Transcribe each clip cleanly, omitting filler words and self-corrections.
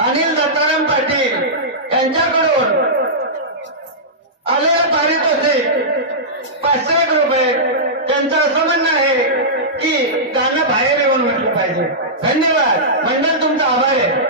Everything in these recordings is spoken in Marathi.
अनिल दत्ताराम पाटील यांच्याकडून आलेल्या पारितोषिक 500 रुपये. त्यांचं असं म्हणणं आहे की गाणं बाहेर येऊन म्हटलं पाहिजे. धन्यवाद मंडळ, तुमचा आभार आहे.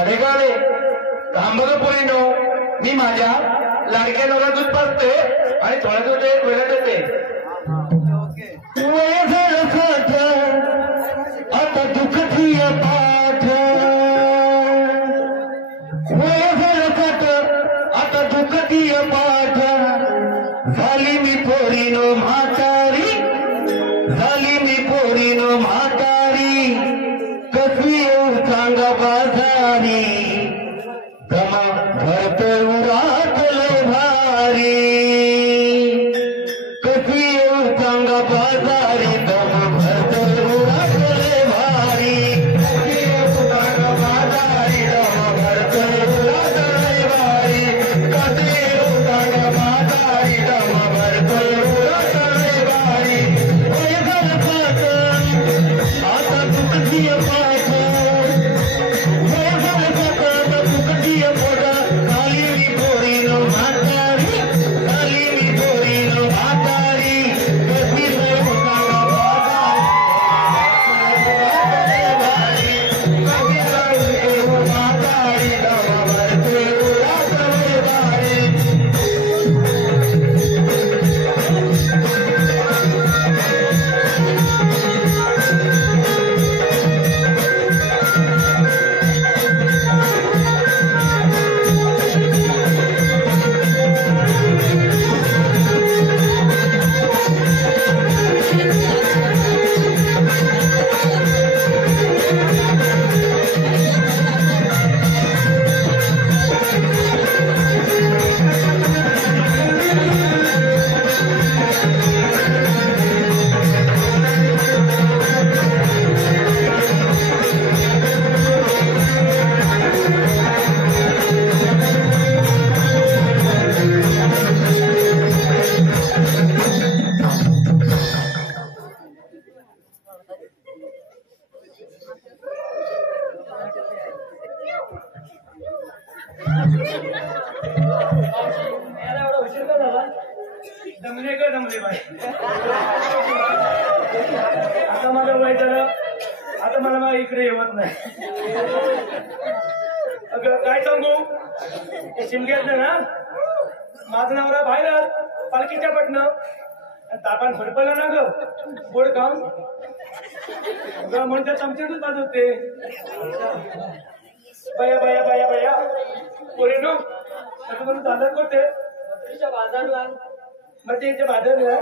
अरे गाणे थांबग पोरीनो, मी माझ्या लाडक्या नवरा दूध पाजते आणि थोड्या दूध एक वेळा देते. आता दुःखी पाठ आता दुःखी पाठ झाली मी पोरीनो म्हातारी, झाली मी पोरीनो म्हातारी, कशी येऊ सांगा बाजारी, गमा भरते उरातले भारी, कशी येऊ सांगा बाजारी, गमा भरते उरातले भारी, कशी येऊ सांगा बाजारी, गमा भरते उरातले भारी, कशी येऊ सांगा बाजारी, गमा भरते उरातले भारी. आता दुःखी पाठ जमले का जमले बाई. आता मला वय झालं, आता मला इकडे येवत नाही. अगं काय सांगू, हे शिमग्यातलं ना माझं नवरा बाहेर पालखीच्या पटणं तापान फडपलं ना ग गोड खाऊन म्हणतात चमच्यातच वाजवते. बया बया बया बया पोरे नो असं म्हणून सादर करते बाजारला. मग ते इथे बाजारला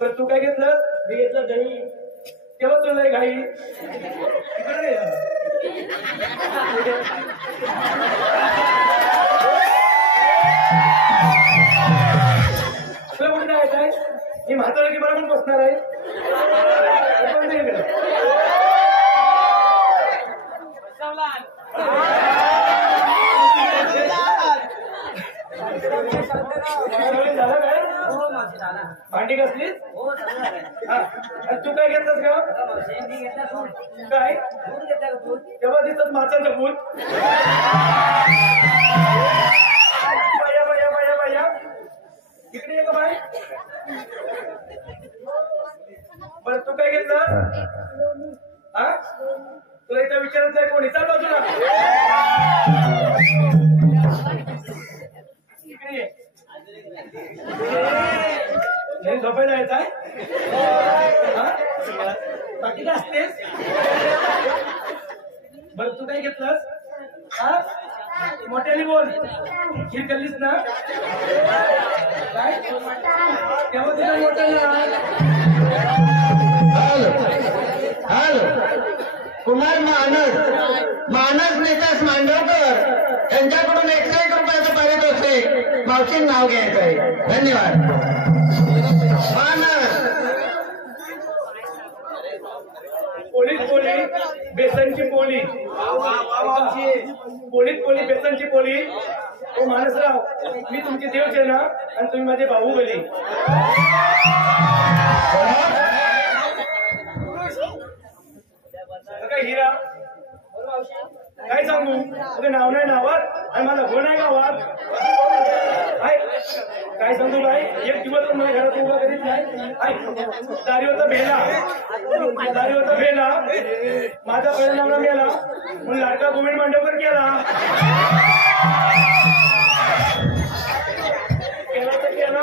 पण तू काय घेतलं? मी घेतलं दही. केव्हा चाललंय घाई इकडे तुला कुठे जायचं आहे? ही म्हातारा की मला पण बसणार आहे. झालं काय? भांडी कसलीच? तू काय घेतलंस का? काय तेव्हा दिसत माचांचं फूल. बाया बाया बाया बाया इकडे ये का बाय? बरं तू काय घेतलं? हा तुला इथं विचारत नाही कोणी. चाल बाजूला इकडे ये. झोपायला जायचं आहे? बाकी काय असतेस? बरं तू काय घेतलंस? हा मोठ्याने बोल. खीर खाल्लीस ना? काय तेव्हा तुझं मोठं ना. हॅलो कुमार मानस नेतास मांडवकर त्यांच्याकडून 101 रुपयाचं पारितोषिक मावशीन नाव घ्यायचं आहे. धन्यवाद. मानस पोळी बेसनची पोळी. पोळी बेसनची पोळी. हो मानसराव, मी तुमची देवसेना आणि तुम्ही माझे बाहुबली. काय हिरा काय सांगू? तुझं नाव नाही नावात आणि माझा हो नाही गावात. काय सांगू बाई? एक दिवस मला घरात उभा करीत नाही. दारीवरचा भेला माझा परिणाम गेला म्हणून लाडका गोविंद मांडवकर केला तर केला.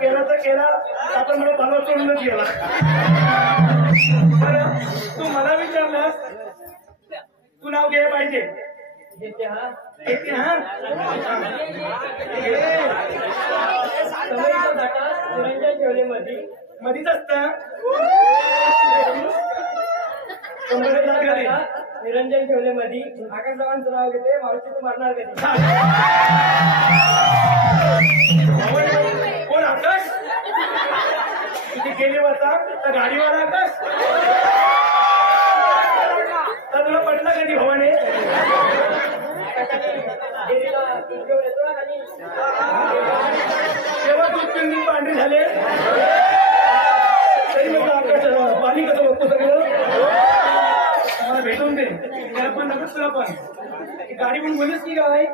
केला तर केला. आपण मला भावा सोडूनच गेला. तू मला विचारलास तू नाव घ्यायला पाहिजे. मधीच असत निरंजन ठेवले मधी. आकाशरावांचं नाव घेते. मावशी तू मारणार कधी? कोण आकाश? तुझी गेली वाचा तर गाडीवाला आकाश तर तुला पटलं कधी भवाने? तेव्हा दूध पिऊन पांढरी झाले तरी म्हटलं आकाश पाणी कसं बघतो सगळं मला भेटून दे. त्याला पण नकोच तुला पण गाडी पण बोलीस की काय?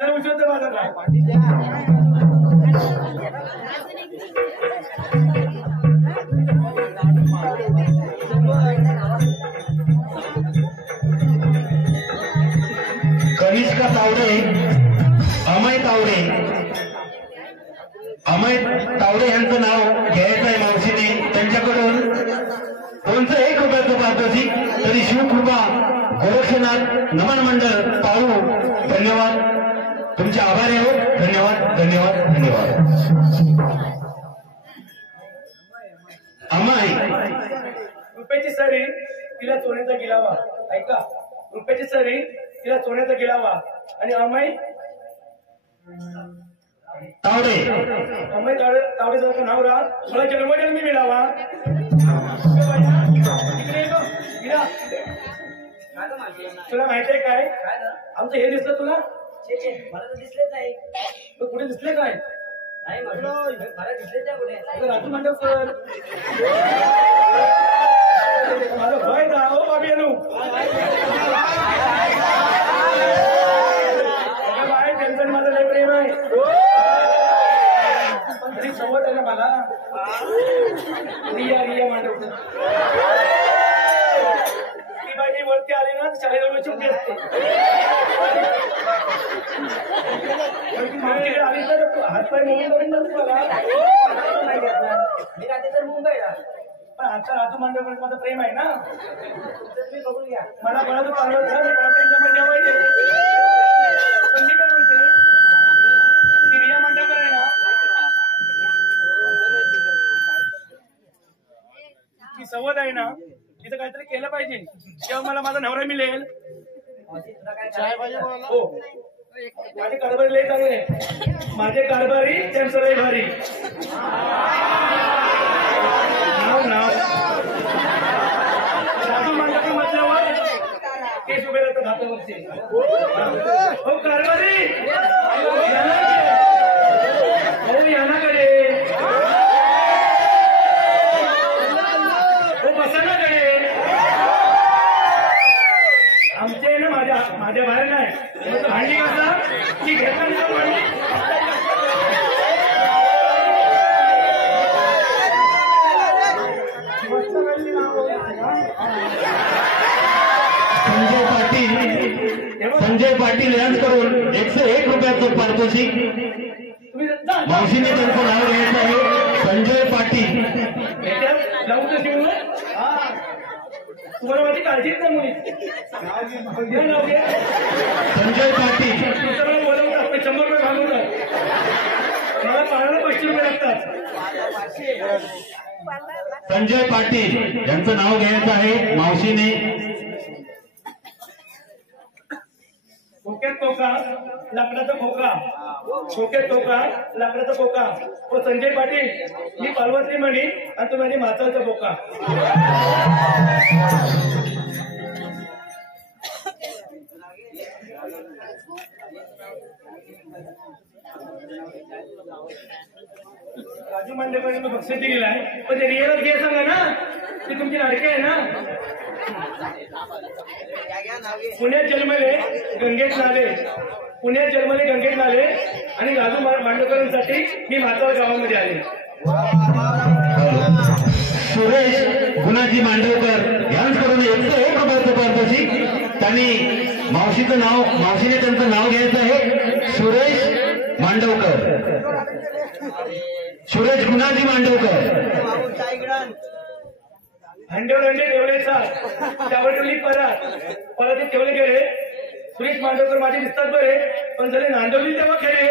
तर उचलते माझा कनिष्का तावडे, अमय तावडे यांचं नाव घ्यायचं आहे मावशीने. त्यांच्याकडून कोणतं 1 रुपयाचं पारितोषिक. तरी शिवकृपा गोरक्षनाथ नमन मंडळ पाहू. धन्यवाद. तुमचे आभारी आहोत. धन्यवाद. अमय रुपयाची सरी तिला सोन्याचा गिलावा. ऐका, रुपयाची सरी तिला सोन्याचा गिलावा. आणि अमय तावडेचं नाव राहा. मला जन्मजन्मी मिळावा. तुला माहिती आहे काय? आमचं हे दिसलं तुला? मला तर दिसलेच नाही. कुठे दिसले काय? नाही मला दिसलेच नाही कुठे. राजू मांडवकर माझं भय ना हो बाबी त्यांचं माझं लय प्रेम आहे. पण तरी सवत आहे ना मला. रिया मांडवकर ती बाई वरती आली ना शाळेजवळ चुकी असते. आली तर हातपाय मोडून मला मी रात्री तर मुंबईला. पण आता राजू मांडवकर माझं प्रेम आहे ना. तुम्ही बघून घ्या. मला बळा तो चांगलं त्यांच्या मजा पाहिजे. पण मी काय म्हणते रिया मांडवकर आहे ना ती सवत आहे ना तिथं काहीतरी केलं पाहिजे. तेव्हा मला माझा नवरा मिळेल. हो माझे कारभारी लय चांगले. माझे कारभारी त्यांचं लय भारी. नाव राजू मांडवकर म्हटल्यावर केस उभे राहतात हातावरचे. हो कारभारी हो यानाकडे हो बसानाकडे. आमचे ना माझ्या बाहेर नाही भांडी कसा की घेतला भांडी. संजय पाटील यांच्याकडून 101 रुपयाचं पारितोषिक. मावशीने त्यांचं नाव घ्यायचं आहे. संजय पाटील जाऊ तर शिवून हा तुम्हाला माझी काळजीच नाही मुली नाव घे संजय पाटील तुमच्याकडे बोलवतात 100 रुपये घालवतात मला पाण्याला 500 रुपये लागतात संजय पाटील यांचं नाव घ्यायचं आहे मावशीने. खोक्यात टोका लाकडाचा खोका खोक्यात टोका लाकडाचा खोका व संजय पाटील मी पार्वती म्हणी आणि तो माझी माताचा बोका. राजू मांडेकरांनी बक्षीस दिलेला आहे पण ते रिअलच घे सांगा ना ती तुमची लाडकी आहे ना. पुण्यात जन्मले गंगेत नाले पुण्यात जन्मले गंगेत नाले आणि राजू मांडेकरांसाठी मी म्हातारा गावामध्ये आले. सुरेश गुणाजी मांडवकर यांच्याकडून 101 रुपयाचं पारितोषिक. त्यांनी मावशीने त्यांचं नाव घ्यायचं आहे सुरेश मांडवकर. सुरेश गुणाजी मांडवकर. हंडेवर हंडे ठेवलेचा त्यावर ठेवली परत ते ठेवले गेले. सुरेश मांडवकर माझे दिसतात बरे पण झाले नांदवली तेव्हा खेळे.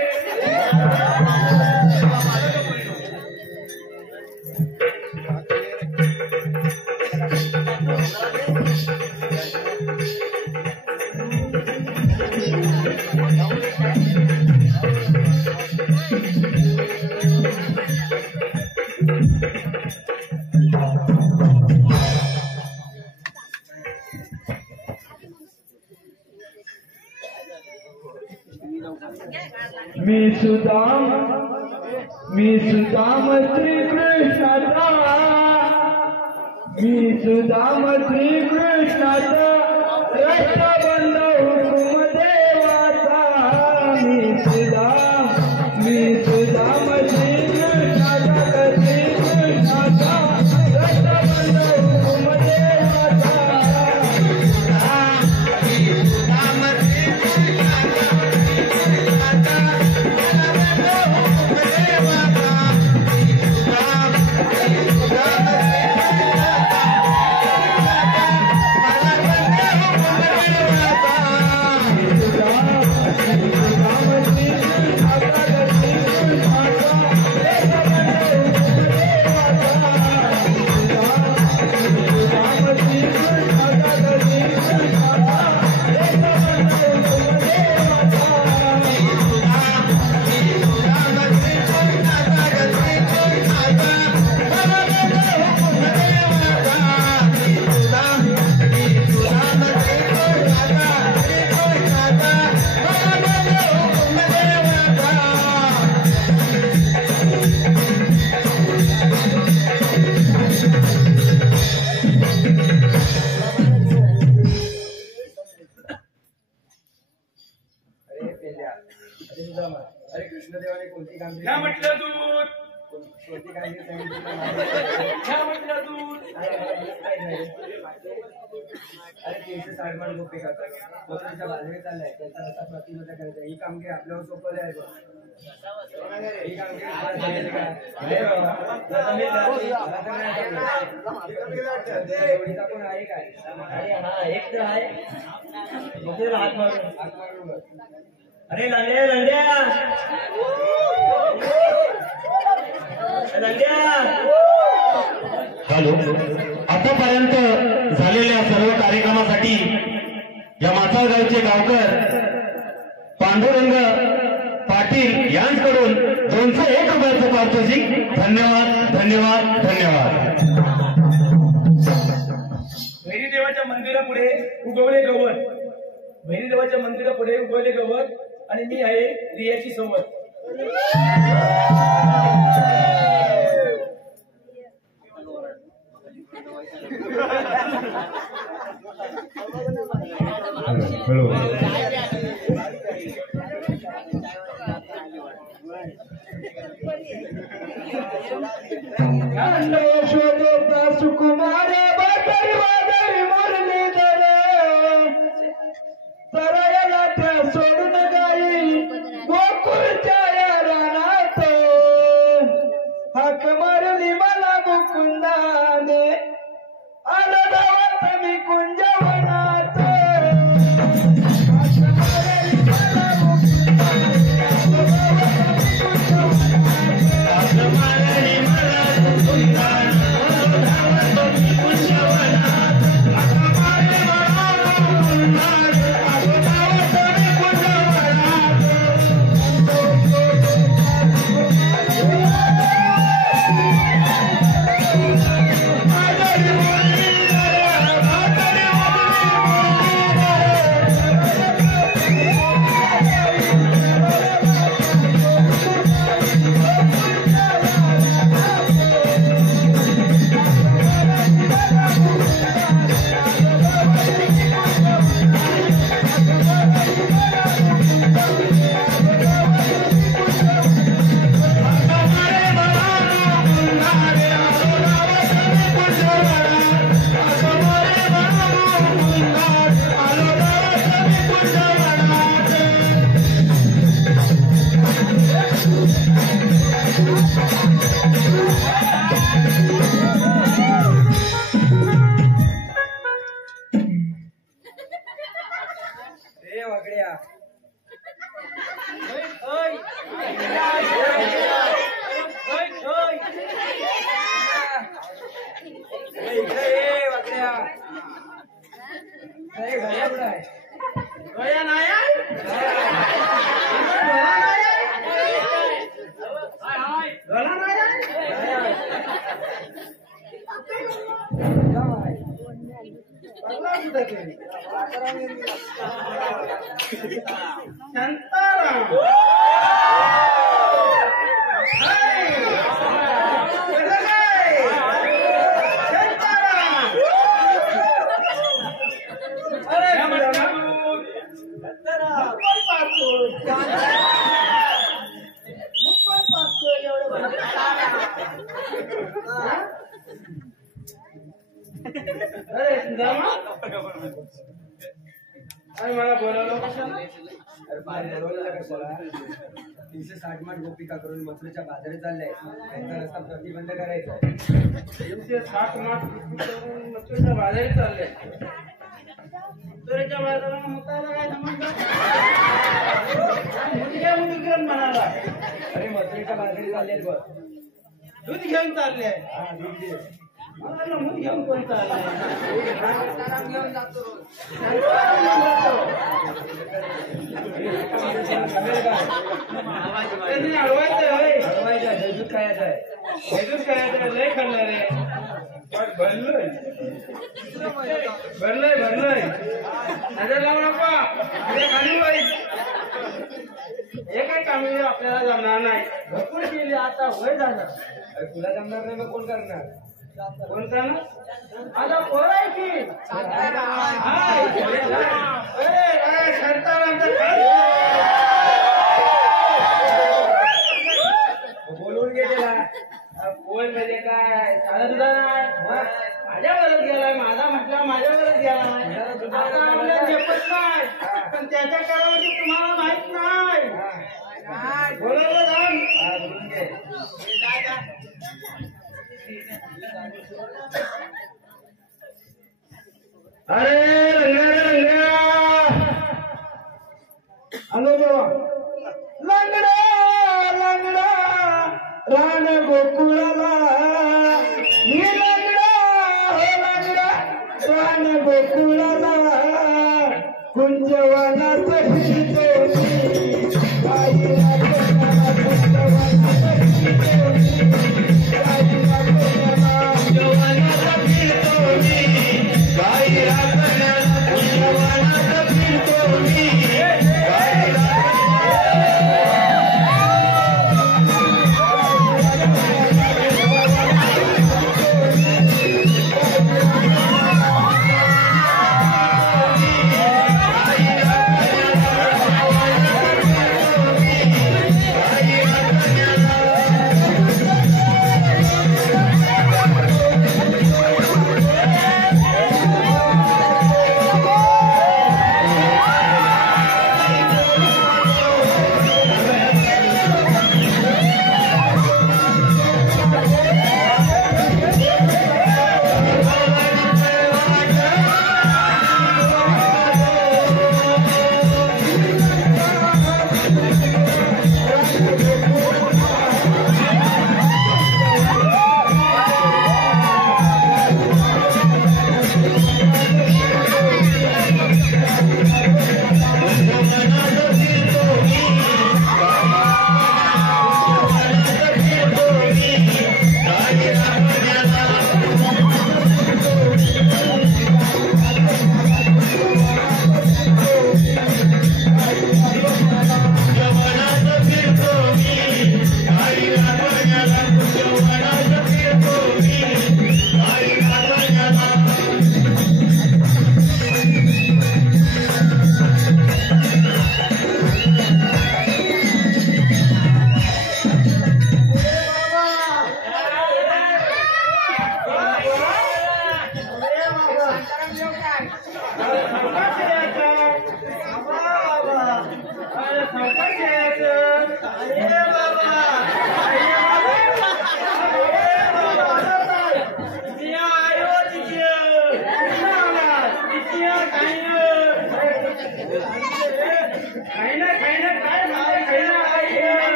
मी सुदाम श्रीकृष्णाचा रक्षाबंध हुकुम देवाचा. मी सुदाम श्रीकृष्णाचा रक्षाबंध हुकुम देवाचा. अरे कृष्णदेवाने कोणती कामगिरी म्हटलं दूध कोणती कामगिरी म्हटलं दूध. अरे 360 रुपये करतात पोताच्या बाजूने चाललाय त्याचा रस्ता प्रतिबद्ध करायचा. ही कामगिरी आपल्यावर सोपवली आहे. ही कामगिरी कोण आहे काय. अरे हा एक तर आहे हात मारून अरे लंड्या हॅलो. आतापर्यंत झालेल्या सर्व कार्यक्रमासाठी या मासाळगावचे गावकर पांडुरंग पाटील यांच्याकडून 201 रुपयाचं पारितोषिक. धन्यवाद धन्यवाद धन्यवाद. भैरीदेवाच्या मंदिरापुढे उगवले गवत भैरीदेवाच्या मंदिरापुढे उगवले गवत आणि मी आहे रियाची सोबत. सुकुमार मुरलीधर सरयला त्या सोडून गाई गोकुळच्या रानात हाक मारली मला मुकुंदाने गया नाही मला बोलवलं कशाला 360 माठ गोपिका करून मथुरेच्या बाजारी चाललंय त्यांचा रस्ता प्रतिबंध करायचा 360 माठ करून मथुरेच्या बाजारी चाललंय मथुरेच्या बाजाराला मुतायला काय संबंध म्हणाला अरे मथुरेच्या बाजारी चालले बघ दूध घेऊन चालले हा दूध घे मला मूत घेऊन कोण चाललाय घेऊन जातो लय खाल्लं रे भरलोय नजर लावू नका खाली हे काय काम आपल्याला जमणार नाही भरपूर केली आता वय झालं तुला जमणार नाही मग कोण करणार कोण करणार आता पोरायची बोलून गेलेला बोल म्हणजे काय साधा सुद्धा नाही माझ्यावरच गेलाय माझा म्हटला माझ्यावरच गेला नाही झेपत नाही पण त्याच्या काळामध्ये तुम्हाला माहित नाही बोलायला जाऊन बोलून घे अरे लंगड्या हॅलो लंगडा रान गोकुळाला मी लंगडा रान गोकुळाला कुंजवनात फिरतो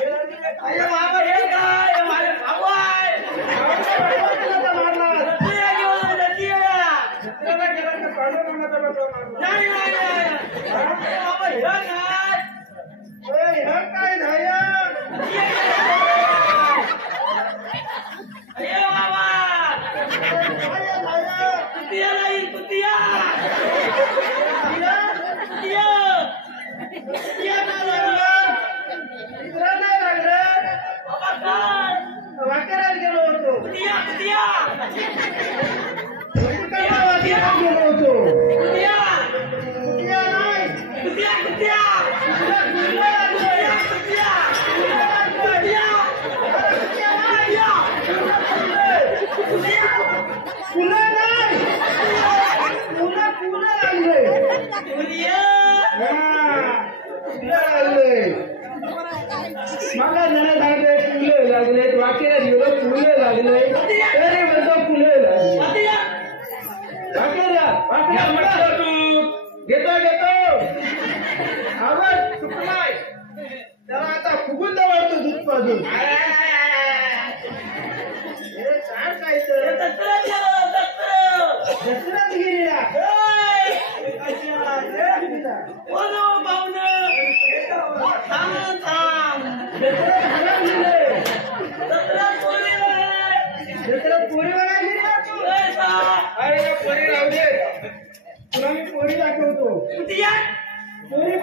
अरे बाबा हे काय माझे भाऊ आहे नाही नाही बाबा हे काय अरे बाबा कुतिया नाही कुतिया गेलो होतो मला नाही लागले फुले लागले वाक्याला गेलो फुले लागले तरी म्हणतो फुले लागले वाक्याला तू घेतो आवाज सुटलाय त्याला आता फुगून वाटतो दूध पाजून दसऱ्यात गेलेला तुला मी पोरी दाखवतो पोरी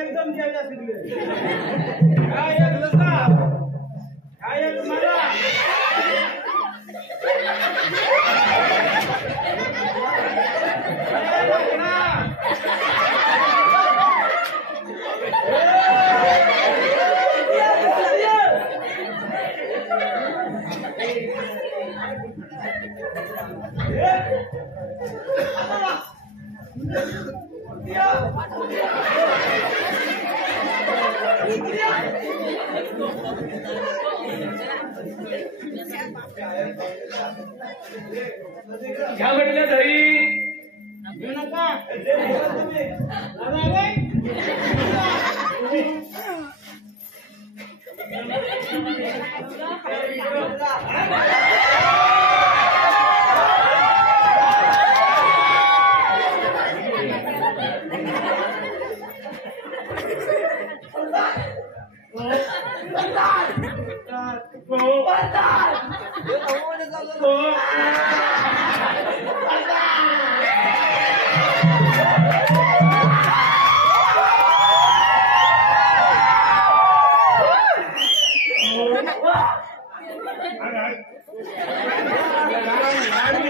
एकदम द्यायला शिकले क्या म्हटलं घरी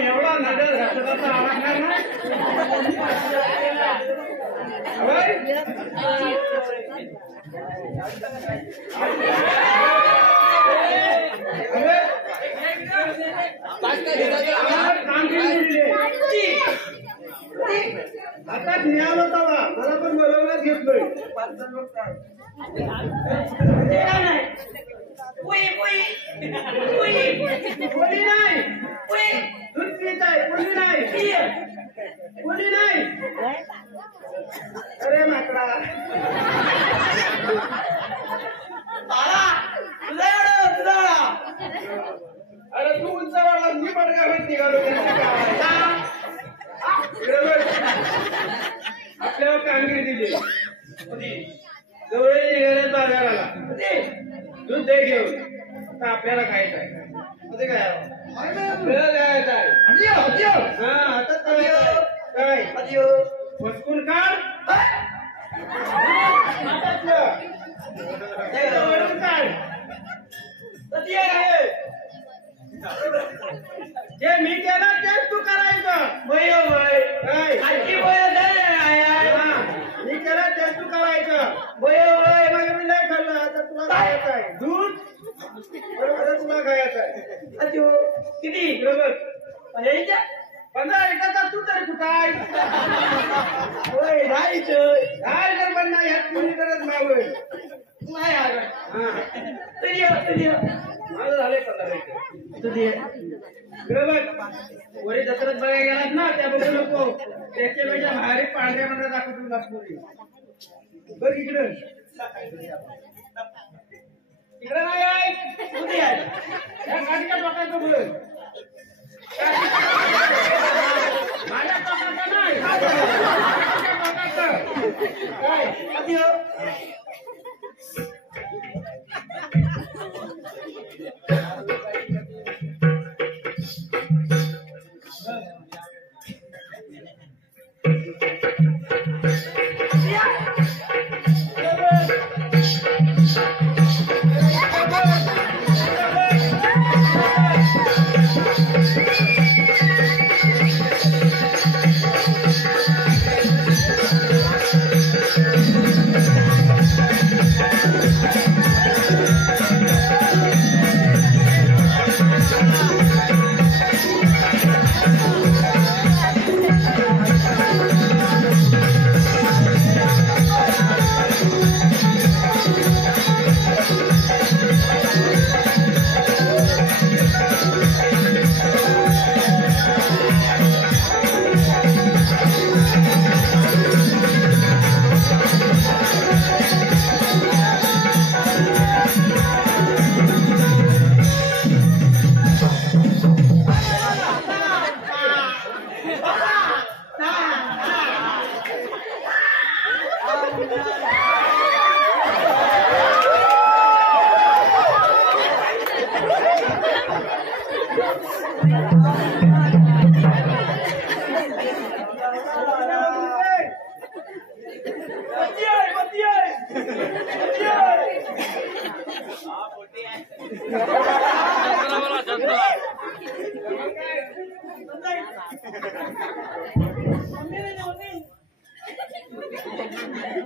एवढा नजर घातला आवडणार आता ज्ञान होता मला पण बरोबरच घेतलोय कोणी नाही दूध पित आहे कोणी नाही अरे माकडा अरे तू उंच वाढला मी पडका माहिती का आपल्याला कामगिरी दिली जवळ गरज बाजाराला दूध दे घेऊन आता आपल्याला खायचं आहे काय खायचं आहे हा हातात काय बसकून काढ जे मी केलं तेच तू करायचं मी केलं तेच तू करायचं मग मी नाही खाल्लं आता तुला खायचं आहे दूध बरोबर तुला खायचं आहे किती बरोबर 15 लिटरचा तू तरी कुठं आहे राहायचं पण नाही ह्यात कोणी करत नाही होय नाही आलं माझं झालंय 15 लिटर बरोबर वरी जत्रात बघायला गेलात ना त्या बघू नको त्याच्यापेक्षा भारी पांढऱ्या पांढऱ्या दाखवतो नागपुरी बघ इकडं इकडं नाही आहे कुठे आहे या गाडीच्या टोकाचं बघ माझ्या टोकाचं नाही काय कधी हो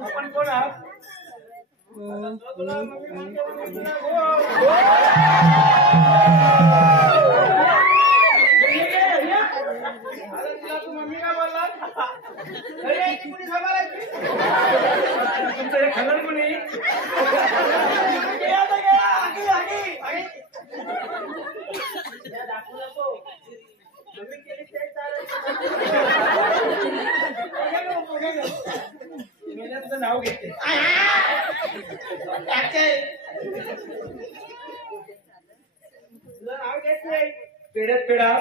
आपण कोण आहात मम्मी का बोलला कुणी सांभाळायची तुमचं हे खाणार कोणी दाखवू नको मम्मी केली ते तुझं नाव घेते तुझं नाव घेत नाही पेढ्यात पेढा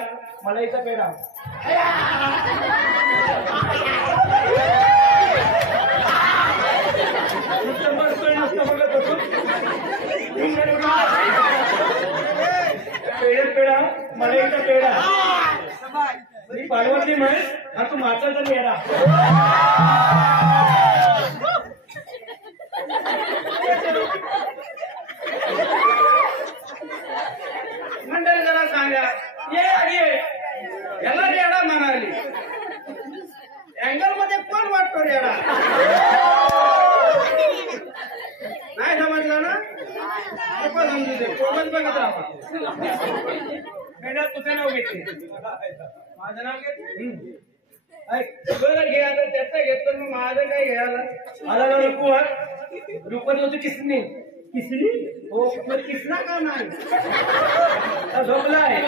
मलाईचा पेढा पेढ्यात पेढा मलाईचा पेढा मी पार्वती म्हण हा तू माताचा पेढा मंडळी जरा सांगा ये याला रेडा म्हणाली अँगल मध्ये कोण वाटतो रेडा नाही समजलं ना समजू दे कोणच बघत राहा तुझं नाव घेते माझं नाव घेते बरं घे आता त्याचं घेतलं मग माझं काय घ्यायला मला ना नको रुपये होते किसनी किसनी हो पण किसना का नाही झोपलाय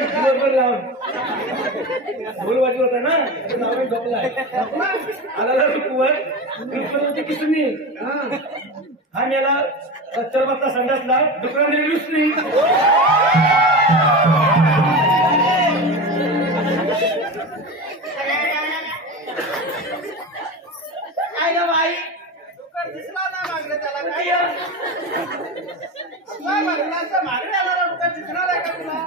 बरोबर लावून भूल वाजत होता ना लावून झोपलाय आला रुपवर रुपये होते किसनी हा याला 70 वाजता संडासला दुकान रिव्ह्यूच नाही तुला बघण्याचं मागे येणारा डुक्कर दिसणार आहे का तुला?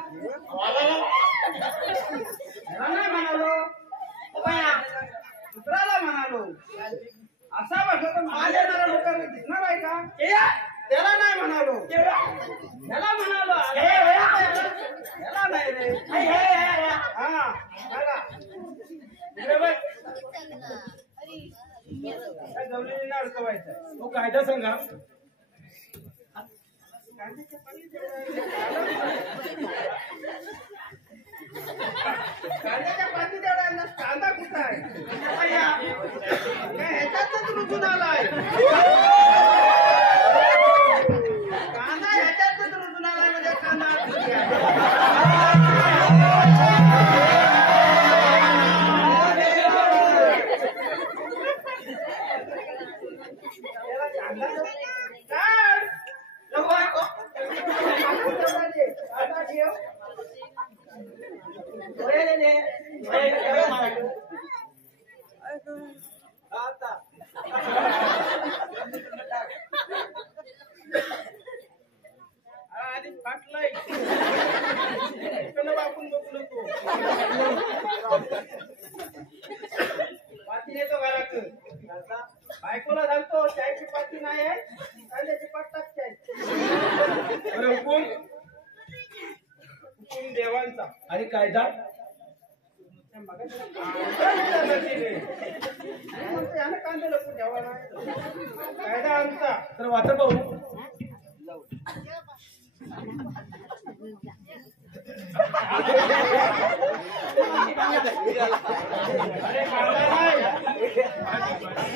याला नाही म्हणालो बाया, दुसऱ्याला म्हणालो. असा बसला तर मागे येणारा डुक्कर दिसणार आहे का? त्याला नाही म्हणालो, त्याला म्हणालो. त्याला नाही रे. हा बघा इकडे बघ. काय गवलेलीला अडकवायचं. तो कायदा सांगा. कांद्याच्या पाठी तेवढा कांदा कुठं आहे? काय ह्याच्यातच रुजून आलाय. कांदा ह्याच्यातच रुजून आलाय म्हणजे कांदा आधी फाटलाय बापून बघू नको. पाती येतो घरात. बायकोला सांगतो चायची पाती नाही आहे, कांद्याची पात टाकते. हुकूम हुकूम देवांचा आणि कायदा कांदा लपून ठेवा ना. कायदा आमचा. तर वाचा भाऊ. अरे कांदा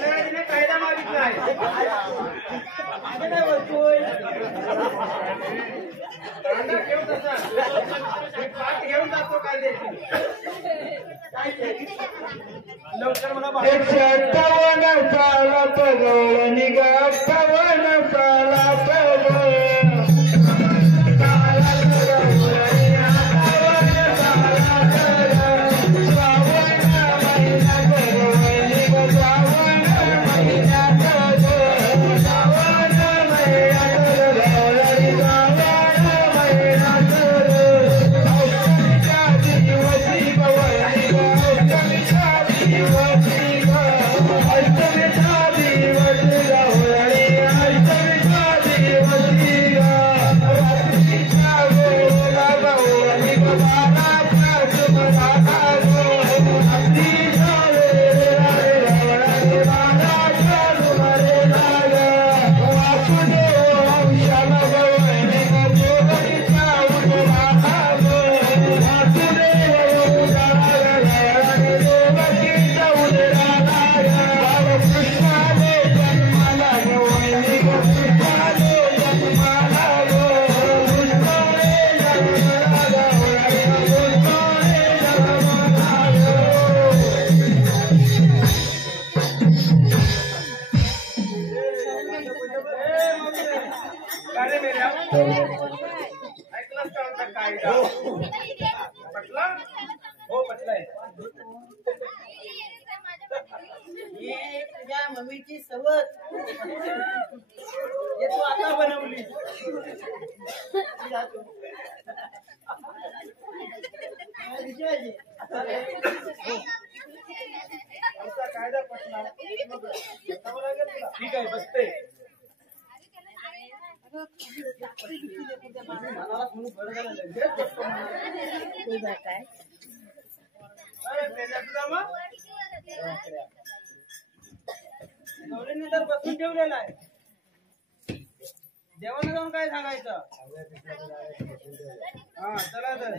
नाही, कायदा मागितलाय. काय बोलतोय? कांदा घेऊन तसा पाठ घेऊन जातो कांद्याची. लवकर मला पवन साला पगळ निघा पवन साला पगळ ऐकलास का आमचा कायदा? पटला? हो पटलाय. ही तुझ्या मम्मीची सवत हे तू आता बनवली. आमचा कायदा पटला. ठीक आहे बसते. नवरीने तर बसून ठेवलेला आहे. देवाला जाऊन काय सांगायचं? हा चला तर